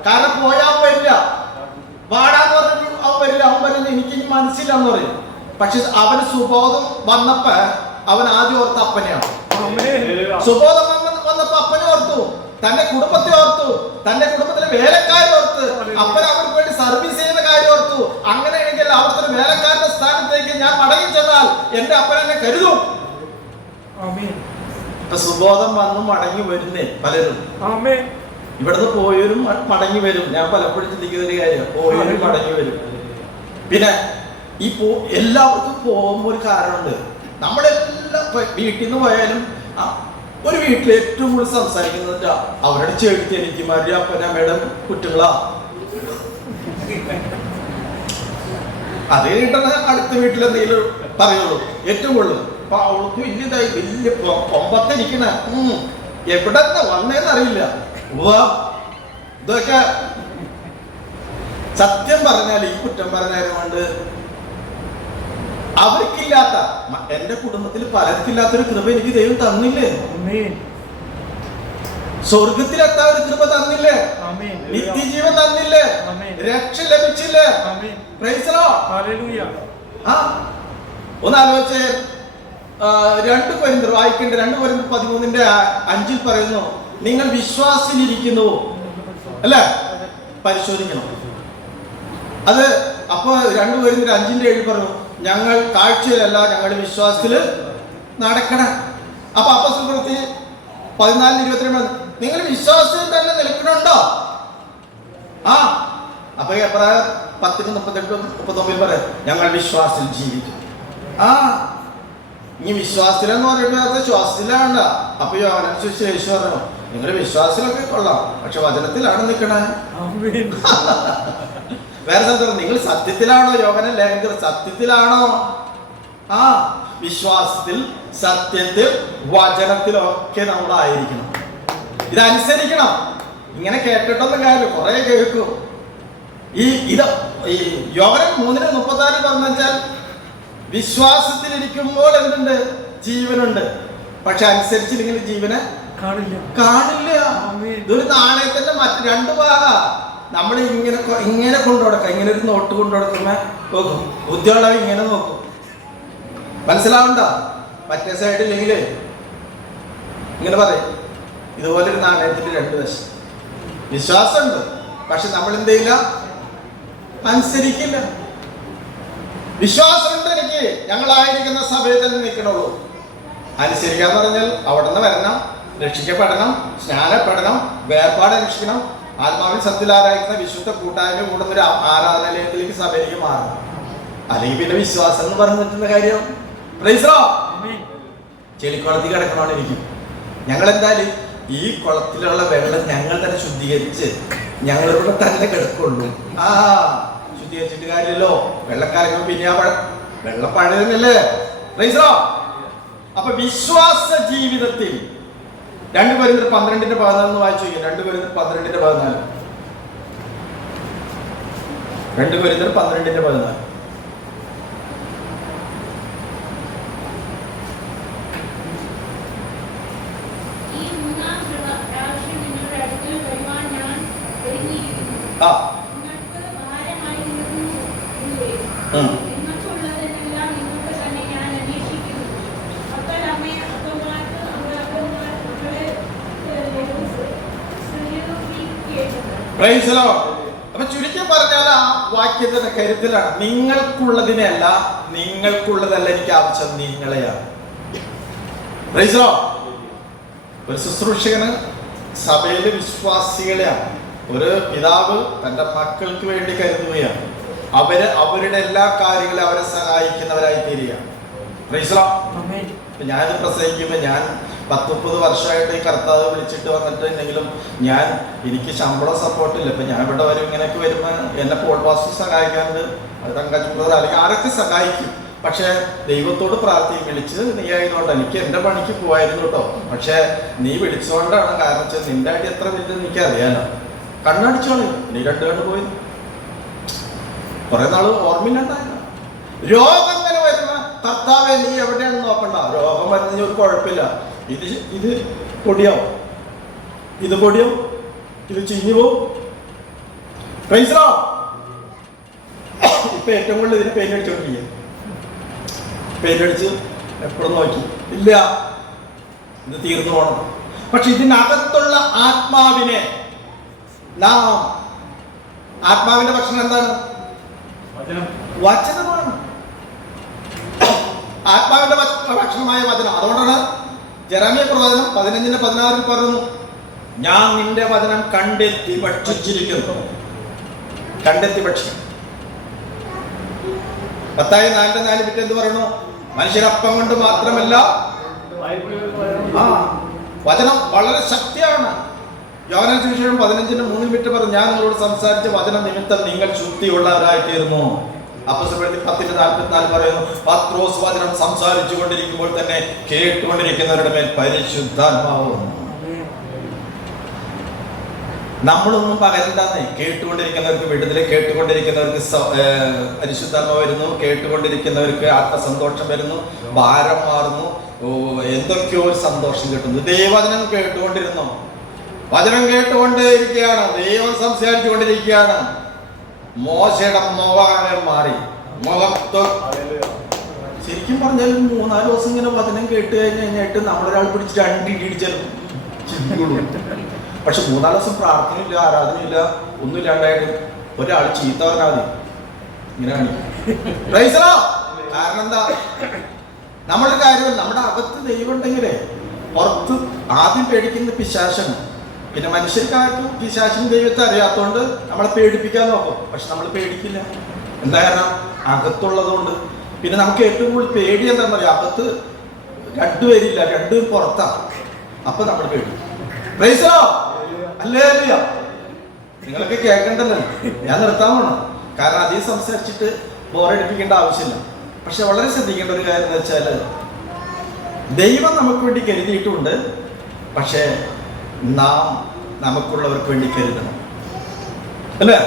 കാരണം പോയാൻ വരില്ല. വാടാന്ന് പറഞ്ഞു അവൻ വരില്ല. അവൻ പറഞ്ഞു എനിക്കിനി മനസ്സിലാന്ന് പറയും. പക്ഷെ അവന് സുബോധം വന്നപ്പോ അവൻ ആദ്യം ഓർത്ത അപ്പനെയാണ്. സുബോധം വന്നപ്പോ അപ്പനെ ഓർത്തു, തന്റെ കുടുംബത്തെ ഓർത്തു, തന്റെ കുടുംബത്തിലെ വേലക്കാരെ ഓർത്ത്, അപ്പൻ അവർക്ക് വേണ്ടി സർവീസ് ചെയ്യുന്ന കാര്യം ഓർത്തു. അങ്ങനെയാണെങ്കിൽ അവിടുത്തെ വേലക്കാരുടെ സ്ഥാനത്തേക്ക് ഞാൻ മടങ്ങി ചെന്നാൽ എന്റെ അപ്പൻ എന്നെ കരുതും. ഇപ്പൊ സുബോധം വന്നു മടങ്ങി വരുന്നേ പലരും. ഇവിടുന്ന് പോയവരും മടങ്ങി വരും. ഞാൻ പലപ്പോഴും ചിന്തിക്കുന്ന ഒരു കാര്യം, പോയവരും മടങ്ങി വരും. പിന്നെ ഈ എല്ലാവർക്കും പോകുമ്പോൾ ഒരു കാരണമുണ്ട്. നമ്മളെല്ലാം വീട്ടിൽ നിന്ന് പോയാലും ഒരു വീട്ടിൽ ഏറ്റവും കൂടുതൽ സംസാരിക്കുന്നത് അവരുടെ ചെടുത്തി എനിക്കുമാരുടെ അപ്പനമ്മയുടെ കുട്ടികളാ. അത് കഴിഞ്ഞിട്ടാണ് അടുത്ത വീട്ടിൽ എന്തെങ്കിലും പറയുള്ളൂ. ഏറ്റവും കൂടുതൽ അപ്പൊ അവൾക്ക് വലിയതായി വലിയ കൊമ്പത്തിരിക്കണ എവിടെ വന്നേന്ന് അറിയില്ല. ഇതൊക്കെ സത്യം പറഞ്ഞാൽ ഈ കുറ്റം പറഞ്ഞാലും കൊണ്ട് അവർക്കില്ലാത്ത, എന്റെ കുടുംബത്തിൽ പലർക്കില്ലാത്തൊരു കൃപ എനിക്ക് ദൈവം തന്നില്ലേ? സ്വർഗത്തിലെത്താൻ ഒരു കൃപ തന്നില്ലേ? നിത്യജീവൻ തന്നില്ലേ? രക്ഷ ലഭിച്ചില്ലേ? ഒന്ന് ആലോചിച്ചേ. 2 കൊരിന്ത്യർ വായിക്കേണ്ട 2 കൊരിന്ത്യർ 13:5 പറയുന്നു, നിങ്ങൾ വിശ്വാസത്തിലിരിക്കുന്നു അല്ലേ? പരിശോധിക്കണം അത്. അപ്പൊ 2 കൊരിന്ത്യർ 5:7 പറഞ്ഞു, ഞങ്ങൾ കാഴ്ചയിലല്ല ഞങ്ങളുടെ വിശ്വാസത്തിൽ നടക്കണം. അപ്പൊ അപ്പോസ്തലപ്രവൃത്തി 14:22 നിങ്ങൾ വിശ്വാസത്തിൽ തന്നെ നിൽക്കണുണ്ടോ? അപ്പൊ എബ്രായർ 10:38-39 പറയാം, ഞങ്ങൾ വിശ്വാസത്തിൽ ജീവിക്കും. ഇനി വിശ്വാസത്തിലെന്ന് പറയുമ്പോൾ ശ്വാസത്തിലാണ്. അപ്പൊ യോഹന്നാൻ സുവിശേഷം പറഞ്ഞു, നിങ്ങളുടെ വിശ്വാസത്തിലൊക്കെ കൊള്ളാം, പക്ഷെ വചനത്തിലാണ് നിൽക്കണേ. വേറെ സ്ഥലത്ത് നിങ്ങൾ സത്യത്തിലാണോ? യോഹന്നാൻ ലേഖനത്തിൽ സത്യത്തിലാണോ? വിശ്വാസത്തിൽ, സത്യത്തിൽ, വചനത്തിലൊക്കെ നമ്മളായിരിക്കണം. ഇതനുസരിക്കണം. ഇങ്ങനെ കേട്ടിട്ടൊന്നും കാര്യം കുറെ കേൾക്കും. ഈ യോഹന്നാൻ 3:36 പറഞ്ഞു വെച്ചാൽ വിശ്വാസത്തിലിരിക്കുമ്പോൾ എന്തുണ്ട്? ജീവനുണ്ട്. പക്ഷെ അനുസരിച്ചില്ലെങ്കിൽ ജീവനെ കാണില്ല. ഇതൊരു നാണയത്തിന്റെ മറ്റ് 2 ഭാഗം. നമ്മൾ ഇങ്ങനെ കൊണ്ടുകൊടുക്കാം. ഇങ്ങനെ ഒരു നോട്ട് കൊണ്ടുകൊടുക്കുമ്പോ നോക്കും, ബുദ്ധിയുള്ളവ ഇങ്ങനെ നോക്കും. മനസ്സിലാവണ്ട? മറ്റേ സൈഡില്ലെങ്കിൽ ഇങ്ങനെ പറയും. ഇതുപോലൊരു നാണയത്തിന്റെ 2 വശം. വിശ്വാസമുണ്ട്, പക്ഷെ നമ്മൾ എന്ത് ചെയ്യില്ല? അനുസരിക്കില്ല. വിശ്വാസമുണ്ട് എനിക്ക്, ഞങ്ങളായിരിക്കുന്ന സഭയിൽ തന്നെ നിൽക്കണുള്ളൂ. അനുസരിക്കാന്ന് പറഞ്ഞാൽ അവിടെ നിന്ന് വരണം, രക്ഷിക്കപ്പെടണം, സ്നാനപ്പെടണം, വേർപാട് രക്ഷിക്കണം, ആത്മാവിൽ സത്യത്തിൽ ആരാധിക്കുന്ന വിശുദ്ധ കൂട്ടായ്മ കൂടുന്ന ഒരു ആരാധനാലയത്തിലേക്ക് സഭയിലേക്ക് മാറണം. അല്ലെങ്കിൽ പിന്നെ വിശ്വാസം എന്ന് പറഞ്ഞിട്ടുള്ള കാര്യം ചെളിക്കുളത്തിൽ കിടക്കണോണ്ടിരിക്കും. ഞങ്ങൾ എന്തായാലും ഈ കുളത്തിലുള്ള വെള്ളം ഞങ്ങൾ തന്നെ ശുദ്ധീകരിച്ച് ഞങ്ങളിവിടെ തന്നെ കിടക്കുള്ളൂ. ശുദ്ധീകരിച്ചിട്ട് കാര്യമല്ലോ. വെള്ളക്കാരങ്ങൾ പിന്നെ വെള്ളം പഴയതല്ലേ. അപ്പൊ വിശ്വാസ ജീവിതത്തിൽ 2 കൊരിന്ത്യർ 12:14 വായിച്ചു. 2 കൊരിന്ത്യർ 12:14. 2 കൊരിന്ത്യർ 12:14. അപ്പൊ ചുരുക്കി പറഞ്ഞാൽ ആ വാക്യത്തിന്റെ കരുത്തിലാണ്, നിങ്ങൾക്കുള്ളതിനല്ല, നിങ്ങൾക്കുള്ളതല്ല എനിക്ക് ആവശ്യം, നിങ്ങളെയാണ്. ഒരു ശുശ്രൂഷകന് സഭയിലെ വിശ്വാസികളെയാണ്. ഒരു പിതാവ് തന്റെ മക്കൾക്ക് വേണ്ടി കരുതുകയാണ്. അവരുടെ എല്ലാ കാര്യങ്ങളും അവരെ സഹായിക്കുന്നവരായി തീരുകയാണ്. ഞാനിത് പ്രസംഗിക്കുമ്പോൾ ഞാൻ 10-30 വർഷമായിട്ട് ഈ കർത്താവ് വിളിച്ചിട്ട് വന്നിട്ടുണ്ടെങ്കിലും എനിക്ക് ശമ്പളം സപ്പോർട്ടില്ല. ഇപ്പൊ ഞാൻ ഇവിടെ വരും, ഇങ്ങനെയൊക്കെ വരുമ്പോൾ എന്നെ പോഡ്കാസ്റ്റ് സഹായിക്കാറുണ്ട്, അത് തങ്കച്ചുബ്രദർ അല്ലെങ്കിൽ ആരൊക്കെ സഹായിക്കും. പക്ഷെ ദൈവത്തോട് പ്രാർത്ഥിക്കും, വിളിച്ചത് നീ ആയതുകൊണ്ട് എനിക്ക് എന്റെ പണിക്ക് പോയായിരുന്നു കേട്ടോ, പക്ഷെ നീ വിളിച്ചുകൊണ്ടാണ്. കാരണം വെച്ചാൽ നിന്റെ അടി എത്ര വലുത് എനിക്ക് അറിയാലോ. കണ്ണടിച്ചോളൂ, നീ 2 കണ്ട് പോയി കുറെ നാള് ഓർമ്മയിലുണ്ടായിരുന്നു. രോഗം ഇങ്ങനെ വരുന്ന കർത്താവെ നീ എവിടെയാണെന്ന് നോക്കണ്ട. രോഗം വരുന്നതിന് ഒരു കുഴപ്പമില്ല. ഇത് പൊടിയാവും, ഇത് പൊടിയാവും, ഇത് ചീഞ്ഞു പോവും. ഇപ്പൊ ഏറ്റവും കൂടുതൽ ഇതിന് പെയിന്റ് അടിച്ചോണ്ടിരിക്കുക. പെയിന്റ് അടിച്ച് എപ്പോഴും നോക്കി ഇല്ല, ഇത് തീർന്നു പോകണം. പക്ഷെ ഇതിനകത്തുള്ള ആത്മാവിനെ നാം, ആത്മാവിന്റെ ഭക്ഷണം എന്താണ്? വചനമാണ്. ആത്മാവിന്റെ ഭക്ഷണമായ വചനം. അതുകൊണ്ടാണ് ജെറമ്യ പ്രവചനം 15:16 പറയുന്നു, ഞാൻ നിന്റെ വചനം കണ്ടെത്തി ഭക്ഷിച്ചിരിക്കുന്നു. കണ്ടെത്തി ഭക്ഷിക്കും. മത്തായി 4:4 എന്ത് പറയണു? മനുഷ്യരപ്പം കൊണ്ട് മാത്രമല്ല, വചനം വളരെ ശക്തിയാണ്. യോഹന്നാൻ സുവിശേഷം 15:3 പറഞ്ഞു, ഞാൻ നിങ്ങളോട് സംസാരിച്ച വചനം നിമിത്തം നിങ്ങൾ ശുദ്ധിയുള്ളവരായി തീർന്നു. അപ്പോസ്തലപ്രവൃത്തി 10:44 പറയുന്നു, പത്രോസ് വചനം സംസാരിച്ചു കൊണ്ടിരിക്കുമ്പോൾ തന്നെ കേട്ടുകൊണ്ടിരിക്കുന്നവരുടെ മേൽ പരിശുദ്ധാത്മാവ്. നമ്മളൊന്നും പകരണ്ടാന്നേ. കേട്ടുകൊണ്ടിരിക്കുന്നവർക്ക് വിടുതല്, കേട്ടുകൊണ്ടിരിക്കുന്നവർക്ക് പരിശുദ്ധാത്മാവ് വരുന്നു, കേട്ടുകൊണ്ടിരിക്കുന്നവർക്ക് ആത്മസന്തോഷം വരുന്നു, ഭാരം മാറുന്നു, എന്തൊക്കെയോ ഒരു സന്തോഷം കിട്ടുന്നു. ദൈവവചനം കേട്ടുകൊണ്ടിരുന്നു, വചനം കേട്ടുകൊണ്ടേയിരിക്കുകയാണ്, ദൈവം സംസാരിച്ചു കൊണ്ടിരിക്കുകയാണ്. മോശയുടെ മുഖം മാറി, മുഖത്ത് ശരിക്കും പറഞ്ഞാൽ 3-4 ദിവസം ഇങ്ങനെ വചനം കേട്ട് കഴിഞ്ഞിട്ട് നമ്മളൊരാൾ പിടിച്ച് 2 ഇടി ഇടിച്ചാലും. പക്ഷെ 3-4 ദിവസം പ്രാർത്ഥനയില്ല, ആരാധനയില്ല, ഒന്നുമില്ലാണ്ടായിട്ട് ഒരാൾ ചീത്ത പറഞ്ഞാൽ മതി, ഇങ്ങനെയാണ്. കാരണം എന്താ? നമ്മുടെ കാര്യം, നമ്മുടെ അകത്ത് ദൈവം ഉണ്ടെങ്കിലേ പുറത്ത് ആദ്യം പേടിക്കുന്ന പിശാചാണ്. പിന്നെ മനുഷ്യർക്കാർക്കും പിശാചിനും ദൈവത്തെ അറിയാത്തതുകൊണ്ട് നമ്മളെ പേടിപ്പിക്കാൻ നോക്കും. പക്ഷെ നമ്മൾ പേടിക്കില്ല. എന്താ കാരണം? അകത്തുള്ളതുകൊണ്ട്. പിന്നെ നമുക്ക് ഏറ്റവും കൂടുതൽ പേടി എന്താണെന്ന് പറയാം, അകത്ത് 2 പേരില്ല, 2 പുറത്താണ്. അപ്പൊ നമ്മൾ പേടി. അല്ലേ? നിങ്ങളൊക്കെ കേൾക്കണ്ടല്ലോ, ഞാൻ നിർത്താൻ വേണം. കാരണം അധികം സംസാരിച്ചിട്ട് ബോറടിപ്പിക്കേണ്ട ആവശ്യമില്ല. പക്ഷെ വളരെ ശ്രദ്ധിക്കേണ്ട ഒരു കാര്യം എന്ന് വെച്ചാൽ, ദൈവം നമുക്ക് വേണ്ടി കരുതിയിട്ടുണ്ട്. പക്ഷേ നാം നമുക്കുള്ളവർക്ക് വേണ്ടി കരുതണം, അല്ലേ?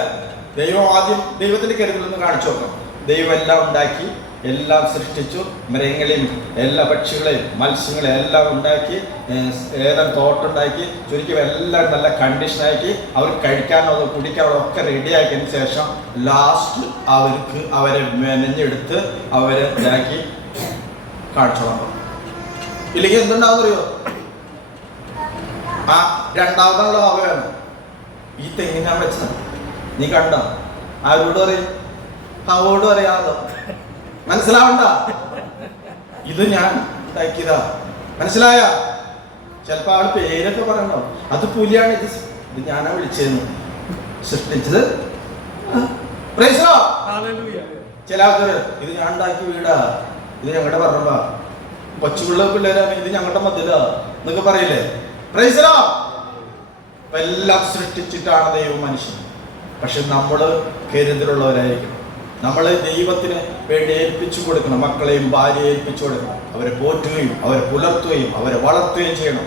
ദൈവം ആദ്യം ദൈവത്തിന്റെ കരുതലൊന്ന് കാണിച്ചു നോക്കാം. ദൈവം എല്ലാം ഉണ്ടാക്കി, എല്ലാം സൃഷ്ടിച്ചു, മൃഗങ്ങളെയും എല്ലാ പക്ഷികളെയും മത്സ്യങ്ങളെയും എല്ലാം ഉണ്ടാക്കി, ഏതെങ്കിലും തോട്ടുണ്ടാക്കി, ചുരുക്കി എല്ലാം നല്ല കണ്ടീഷനാക്കി, അവർ കഴിക്കാനോ കുടിക്കാനോ ഒക്കെ റെഡിയാക്കിയതിന് ശേഷം ലാസ്റ്റ് അവരെ മെനഞ്ഞെടുത്ത് അവരെ ഇതാക്കി കാണിച്ചോളാം. ഇല്ലെങ്കിൽ എന്തുണ്ടാവുന്നറിയോ? ആ രണ്ടാമതുള്ള അവയാണ് ഈ തെങ്ങിനാൻ വെച്ചത്. നീ കണ്ടോ? ആരോട് പറയും? അവോട് പറയാമല്ലോ. മനസ്സിലാവണ്ട? ഇത് ഞാൻ ഉണ്ടാക്കിയതാ. മനസ്സിലായ? ചിലപ്പോ ആള് പേരൊക്കെ പറയണ്ടോ, അത് പുലിയാണ്, ഇത് ഞാനാ വിളിച്ചതെന്ന്, സൃഷ്ടിച്ചത്. ചില ആൾക്കാര് ഇത് ഞാൻ ഉണ്ടാക്കിയ വീടാ, ഇത് ഞങ്ങളുടെ പറഞ്ഞ കൊച്ചുപിള്ള പിള്ളേരാണ്, ഇത് ഞങ്ങളുടെ മതിലാ എന്നൊക്കെ പറയില്ലേ? Praise the Lord. എല്ലാം സൃഷ്ടിച്ചിട്ടാണ് ദൈവം മനുഷ്യൻ. പക്ഷെ നമ്മൾ കരുതലുള്ളവരായിരിക്കണം. നമ്മൾ ദൈവത്തിന് വേണ്ടി ഏൽപ്പിച്ചു കൊടുക്കണം. മക്കളെയും ഭാര്യയെ ഏൽപ്പിച്ചു കൊടുക്കണം. അവരെ പോറ്റുകയും അവരെ പുലർത്തുകയും അവരെ വളർത്തുകയും ചെയ്യണം.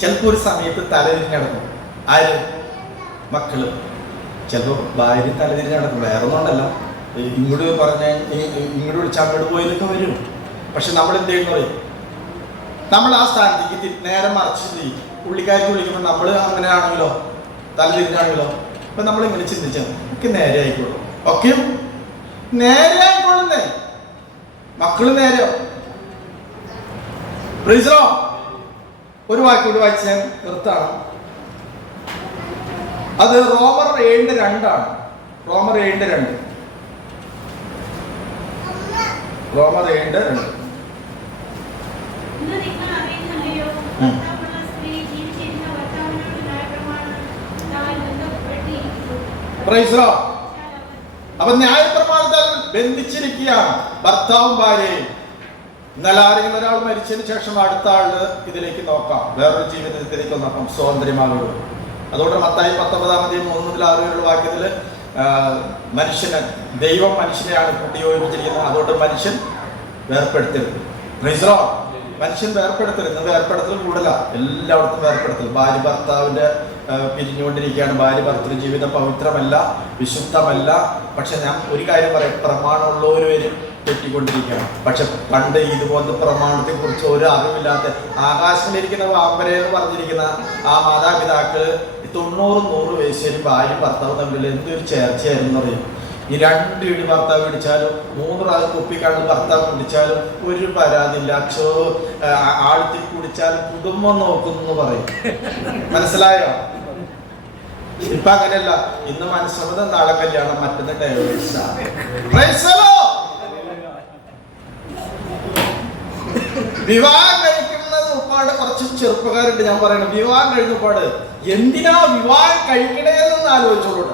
ചിലപ്പോൾ ഒരു സമയത്ത് തലതിരിഞ്ഞ് നടക്കും. ആര്? മക്കള്. ചിലപ്പോൾ ഭാര്യ തലതിരിഞ്ഞ് നടക്കും. വേറെ ഒന്നുകൊണ്ടല്ല, ഇങ്ങോട്ട് പറഞ്ഞ ഇങ്ങോട്ട് വിളിച്ച് അങ്ങോട്ട് പോയതൊക്കെ വരും. പക്ഷെ നമ്മൾ എന്ത് ചെയ്യുന്ന പറയും, നമ്മൾ ആ സ്ഥാനത്തേക്ക് നേരെ മറിച്ച് ചെയ്യും. പുള്ളിക്കാർക്ക് വിളിക്കുമ്പോൾ നമ്മൾ അങ്ങനെ ആണെങ്കിലോ, തലതിരിഞ്ഞാണെങ്കിലോ, അപ്പൊ നമ്മൾ ഇങ്ങനെ ചിന്തിച്ചാൽ എനിക്ക് നേരെ ആയിക്കോളും. ഓക്കെ, നേരെ ആയിക്കോളുന്നേ, മക്കള് നേരെ. Praise the Lord. ഒരു വാക്കൂടി വായിച്ച് ഞാൻ നിർത്താണ്. അത് റോമർ 7:2 റോമർ 7:2 റോമർ 7:2. Praise the Lord. അപ്പൊ ന്യായപ്രമാണത്താൽ ബന്ധിച്ചിരിക്കുകയാണ് ഭർത്താവും ഭാര്യയും. എന്നാൽ ആരെങ്കിലും ഒരാൾ മരിച്ചതിന് ശേഷം അടുത്ത ആള് ഇതിലേക്ക് നോക്കാം, വേറൊരു ജീവിതത്തിലേക്ക് നോക്കാം, സ്വാതന്ത്ര്യമാകുള്ളൂ. അതുകൊണ്ട് മത്തായി 19:3-6 വാക്യത്തില് മനുഷ്യന്, ദൈവം മനുഷ്യനെയാണ് കൂട്ടിയോജിപ്പിച്ചിരിക്കുന്നത്. അതുകൊണ്ട് മനുഷ്യൻ വേർപ്പെടുത്തരുത്. Praise the Lord. മനുഷ്യൻ വേർപ്പെടുത്തരുത്. വേർപ്പെടുത്തൽ കൂടുതല, എല്ലായിടത്തും വേർപ്പെടുത്തൽ. ഭാര്യ ഭർത്താവിന്റെ പിരിഞ്ഞുകൊണ്ടിരിക്കുകയാണ്. ഭാര്യ ഭർത്തൃ ജീവിതം പവിത്രമല്ല, വിശുദ്ധമല്ല. പക്ഷെ ഞാൻ ഒരു കാര്യം പറയാം, പ്രമാണമുള്ളവർ വരും തെറ്റിക്കൊണ്ടിരിക്കുകയാണ്. പക്ഷെ പണ്ട് ഇതുപോലത്തെ പ്രമാണത്തെ കുറിച്ച് ഒരു അറിവില്ലാത്ത ആകാശത്തിലിരിക്കുന്ന വാമ്പര എന്ന് പറഞ്ഞിരിക്കുന്ന ആ മാതാപിതാക്കള് 90-100 വയസ്സും ഭാര്യ ഭർത്താവ് തമ്മിൽ എന്തൊരു ചേർച്ചയായിരുന്നു അറിയും. ഈ 2 ഇടി ഭർത്താവ് പിടിച്ചാലും 3 പ്രാവശ്യം കുപ്പിക്കണ്ണ് ഭർത്താവ് പിടിച്ചാലും ഒരു പരാതിയില്ല. ആഴ്ത്തി കുടിച്ചാലും കുടുംബം നോക്കുന്നു പറയും. മനസ്സിലായോ? ഇപ്പൊ അങ്ങനെയല്ല. ഇന്ന് മനസ്സമ്മതം, നാളെ കല്യാണം, മറ്റന്ന് ഡൈവേഴ്സ്. വിവാഹം കഴിക്കുന്നത് ഉപ്പാട് കുറച്ച് ചെറുപ്പക്കാരുണ്ട്. ഞാൻ പറയണം, വിവാഹം കഴിഞ്ഞ ഉപ്പാട് എന്തിനാ വിവാഹം കഴിക്കണേന്ന് ആലോചിച്ചോളൂ.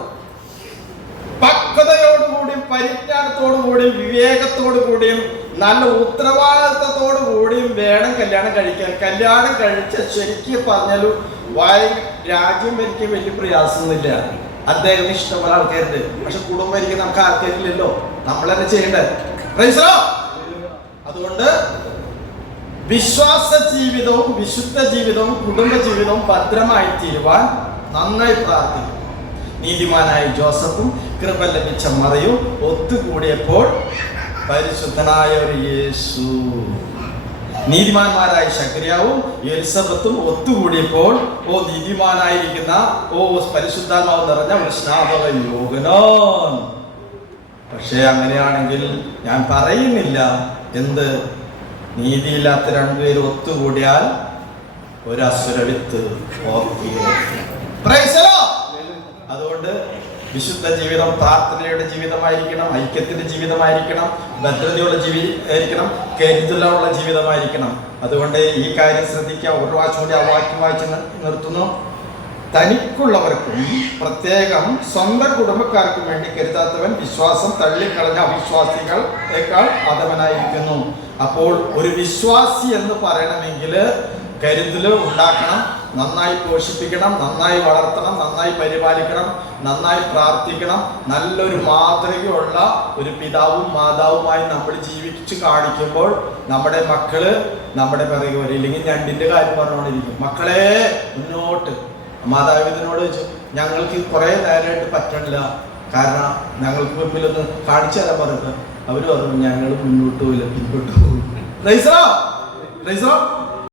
പക്വതയോടുകൂടിയും പരിജ്ഞാനത്തോടുകൂടിയും വിവേകത്തോടുകൂടിയും നല്ല ഉത്തരവാദിത്തത്തോടുകൂടിയും വേണം കല്യാണം കഴിക്കാൻ. കല്യാണം കഴിച്ച ശരിക്കും പറഞ്ഞാലും രാജ്യം ഭരിക്കാൻ വലിയ പ്രയാസമൊന്നുമില്ല. അദ്ദേഹത്തിന് ഇഷ്ടംപോലെ ആൾക്കാരുണ്ട്. പക്ഷെ കുടുംബം ഭരിക്കാൻ നമുക്ക് ആൾക്കാരില്ലല്ലോ, നമ്മൾ തന്നെ ചെയ്യണ്ടേ. Praise the Lord. അതുകൊണ്ട് വിശ്വാസ ജീവിതവും വിശുദ്ധ ജീവിതവും കുടുംബ ജീവിതവും ഭദ്രമായി തീരുവാൻ നന്നായി പ്രാർത്ഥിക്കും. നീതിമാനായ ജോസഫും കൃപ ലഭിച്ച മറിയും ഒത്തുകൂടിയപ്പോൾ പരിശുദ്ധനായ ഒരു യേശു, നീതിമാന്മാരായ ശക്രിയാവും എലിസബത്തും ഒത്തുകൂടിയപ്പോൾ നീതിമാനായിരിക്കുന്ന പരിശുദ്ധാത്മാവ് നിറഞ്ഞ ഒരു സ്നാപക യോഹന്നാൻ. പക്ഷേ അങ്ങനെയാണെങ്കിൽ ഞാൻ പറയുന്നില്ല, എന്ത് നീതിയില്ലാത്ത 2 പേര് ഒത്തുകൂടിയാൽ ഒരു അസുരവിത്ത്. അതുകൊണ്ട് വിശുദ്ധ ജീവിതം പ്രാർത്ഥനയുടെ ജീവിതമായിരിക്കണം, ഐക്യത്തിന്റെ ജീവിതമായിരിക്കണം, ഭദ്രതയുള്ള ജീവിതമായിരിക്കണം, കരുതലുള്ള ജീവിതമായിരിക്കണം. അതുകൊണ്ട് ഈ കാര്യം ശ്രദ്ധിക്കുക. ഒരു പ്രാവശ്യം കൂടി ആ വാക്യം വായിച്ച് നിർത്തുന്നു. തനിക്കുള്ളവർക്കും പ്രത്യേകം സ്വന്തം കുടുംബക്കാർക്കും വേണ്ടി കരുതാത്തവൻ വിശ്വാസം തള്ളിക്കളഞ്ഞ അവിശ്വാസികളേക്കാൾ അധമനായിരിക്കുന്നു. അപ്പോൾ ഒരു വിശ്വാസി എന്ന് പറയണമെങ്കിൽ കരുതല് ഉണ്ടാക്കണം, നന്നായി പോഷിപ്പിക്കണം, നന്നായി വളർത്തണം, നന്നായി പരിപാലിക്കണം, നന്നായി പ്രാർത്ഥിക്കണം. നല്ലൊരു മാതൃകയുള്ള ഒരു പിതാവും മാതാവുമായി നമ്മൾ ജീവിച്ചു കാണിക്കുമ്പോൾ നമ്മുടെ മക്കള് നമ്മുടെ പിറകെ വരും. ഇല്ലെങ്കിൽ ഞണ്ടിന്റെ കാര്യം പറഞ്ഞുകൊണ്ടിരിക്കും. മക്കളെ മുന്നോട്ട്. മാതാപിതാവിനോട് ചോദിച്ചു, ഞങ്ങൾക്ക് കുറെ നേരമായിട്ട് പറ്റണില്ല, കാരണം ഞങ്ങൾക്ക് മുമ്പിലൊന്ന് കാണിച്ചു തരാൻ പറഞ്ഞിട്ട് അവര് പറഞ്ഞു ഞങ്ങൾ മുന്നോട്ട് പോയില്ല, പിന്നോട്ട് പോകും.